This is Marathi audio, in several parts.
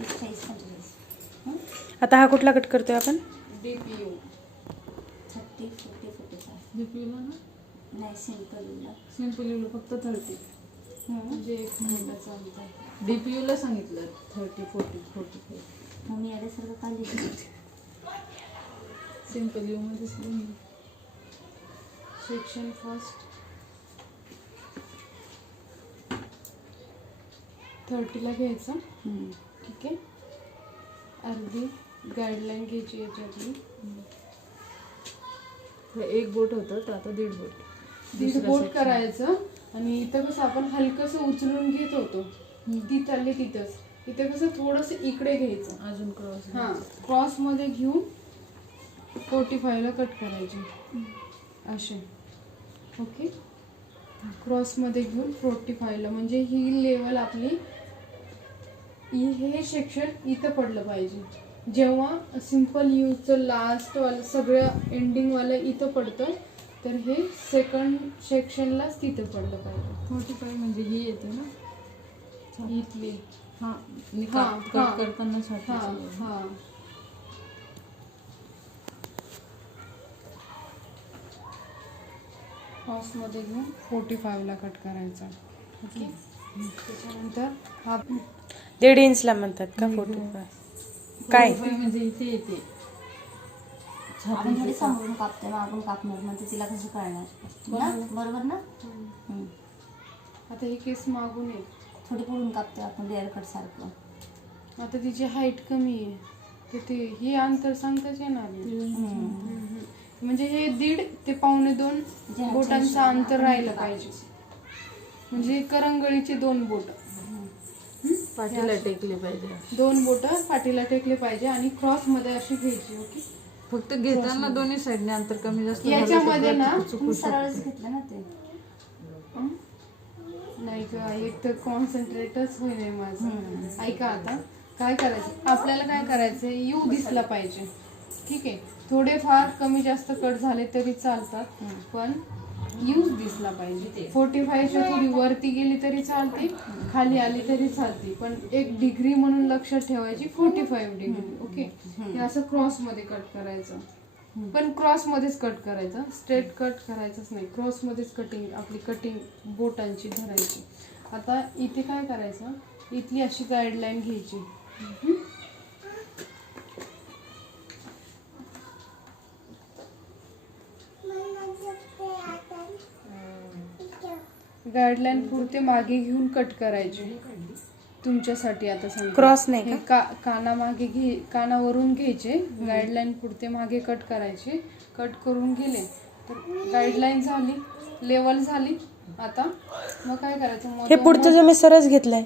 30, 40, 45. आता हा कुठला कट करतोय आपण? DPU 30, 40, 45. DPU ला ना नाही सिंपल. सिम्पल फक्त 30 म्हणजे 1 मिनिटाचा अंतर. DPU ला सांगितलं 30, 40, 45. मग मी याला सर्व का लिहिलं? सिम्पल यू मध्ये सेक्शन फर्स्ट 30 ला घ्यायचं. ठीक आहे. अर्धी गाईडलाईन घ्यायची याच्यातली. एक बोट होतं तर आता 1.5 बोट. 1.5 बोट करायचं. आणि इथं कसं आपण हलकंसं उचलून घेत होतो ती चालली तिथंच. इथं कसं थोडंसं इकडे घ्यायचं अजून क्रॉस. हां क्रॉस मध्ये घेऊन 45 ला कट करायचे असे. ओके. क्रॉस मध्ये घेऊन 45 ला म्हणजे ही लेवल आपली हे सेक्शन इथं पडलं पाहिजे. जेव्हा सिम्पल यूजचं लास्ट वालं सगळं एंडिंग वालं इथं पडतं तर हे सेकंड सेक्शनलाच तिथं पडलं पाहिजे. 45 म्हणजे ही येते ना इथली. हां कट करताना. हां क्रॉस मध्ये घेऊन 45 ला कट करायचा. ओके. त्याच्यानंतर हा 1.5 इंचला म्हणतात का 45? काय म्हणजे इथे येते. आपण थोडी समोरून कापतोय मागून कापणार म्हणजे तिला कसं कळणार ना? बरोबर ना? आता ही केस मागून आहे. थोडी पुढून कापतोय आपण लेअर कट सारखं. आता तिची हाईट कमी आहे तर ते हे अंतर सांगताच येणार नाही. म्हणजे हे 1.5 ते 1.25 बोटांचं अंतर राहिलं पाहिजे. म्हणजे करंगळीचे 2 बोट पाठीला टेकले पाहिजे. 2 बोट पाठीला टेकले पाहिजे आणि क्रॉस मध्ये अशी घ्यायची. ओके. फक्त घेताना दोन्ही साईडने अंतर कमी जास्त याच्यामध्ये ना तुम्ही सरळच घेतलं ना ते. नाही का एक तर कॉन्सन्ट्रेटच होईल माझं. ऐका आता काय करायचं आपल्याला. काय करायचं यू दिसला पाहिजे. ठीक आहे. थोडेफार कमी जास्त कट झाले तरी चालतात पण यूज दिसला पाहिजे. 45च्या थोडी वरती गेली तरी चालते खाली आली तरी चालते पण 1 डिग्री म्हणून लक्षात ठेवायची 45 डिग्री. ओके. हे असं क्रॉस मध्ये कट करायचं पण क्रॉस मध्येच कट करायचं. स्ट्रेट कट करायचंच नाही. क्रॉस मध्येच कटिंग आपली कटिंग बोटांची धरायची. आता इथे काय करायचं इथली अशी गाईडलाईन घ्यायची. गाईडलाईन पुरते मागे घेऊन कट करायचे तुमच्यासाठी. आता सांगते क्रॉस नाही का कानामागे कानावरून घ्यायचे. गाईडलाईन पुरते मागे कट करायचे. कट करून गेले तर गाईडलाईन झाली लेवल झाली. आता मग काय करायचं हे पुढचं जे मी सरस घेतलंय.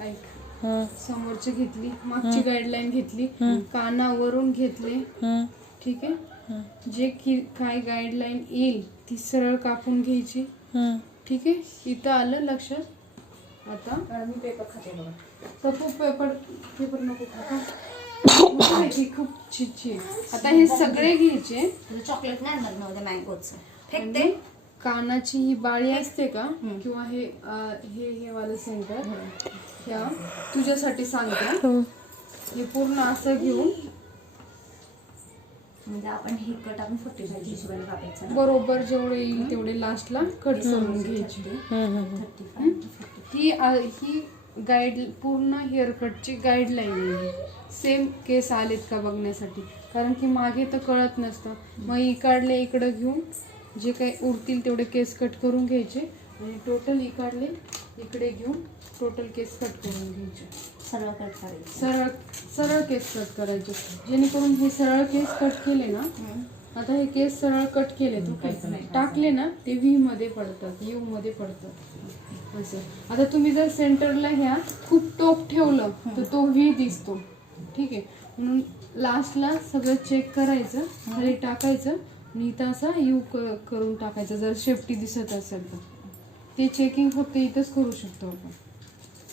ऐक समोरची घेतली मागची गाईडलाईन घेतली कानावरून घेतले. ठीक आहे. जे काय गाईडलाईन येईल ती सरळ कापून घ्यायची. ठीक आहे. इथं आलं लक्षात. आता मी पेपर खाते बघा. तर खूप पेपर नको खाता. खूप छिच्छी. आता हे सगळे घ्यायचे. चॉकलेट नाही आणणार नव्हतं मँगोचं फेकते. कानाची ही बाळी असते का किंवा हे हे वालं सेंटर ह्या तुझ्यासाठी सांगते. हे पूर्ण असं घेऊन म्हणजे आपण हे कट आपण 45 हिशोबाने कापायचं. बरोबर जेवढे येईल तेवढे लास्टला कट करून घ्यायची. 35. ही गाईड पूर्ण हेअरकटची गाईडलाईन आहे. सेम केस आलेत का बघण्यासाठी. कारण की मागे तर कळत नसतं. मग इकडले इकडं घेऊन जे काही उरतील तेवढे केस कट करून घ्यायचे आणि टोटल इकडले इकडे घेऊन टोटल केस कट करून घ्यायचे. सरळ कट करायचं. सरळ सरळ केस कट करायचे जेणेकरून हे सरळ केस कट केले ना. आता हे केस सरळ कट केले टाकले ना ते व्ही मध्ये पडतात यू मध्ये पडतात असं. आता तुम्ही जर सेंटरला ह्या खूप टोक ठेवलं तर तो व्ही दिसतो. ठीक आहे. म्हणून लास्टला सगळं चेक करायचं खाली टाकायचं आणि इथं असा यू करून टाकायचं जर शेफ्टी दिसत असेल तर. ते चेकिंग फक्त इथंच करू शकतो आपण.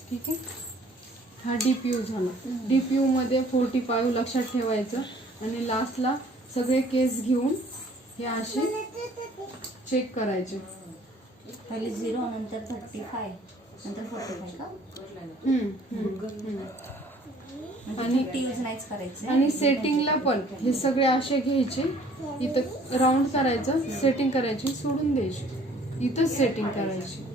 ठीक आहे. हा DPU झाला. DPU मध्ये 45 लक्षात ठेवायचं आणि लास्टला सगळे केस घेऊन हे असे चेक करायचे. पहिले 0 नंतर 35. नंतर 45 का? आणि 50 यूज नाहीच करायचं. आणि सेटिंगला पण हे सगळे असे घ्यायचे, इथं राऊंड करायचं, सेटिंग करायची, सोडून द्यायची, इथंच सेटिंग करायची,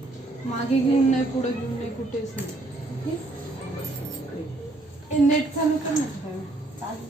मागे घेऊन नाही, पुढे घेऊन नाही, कुठेच नाही. ओके, नेट चालू कर ना. चालू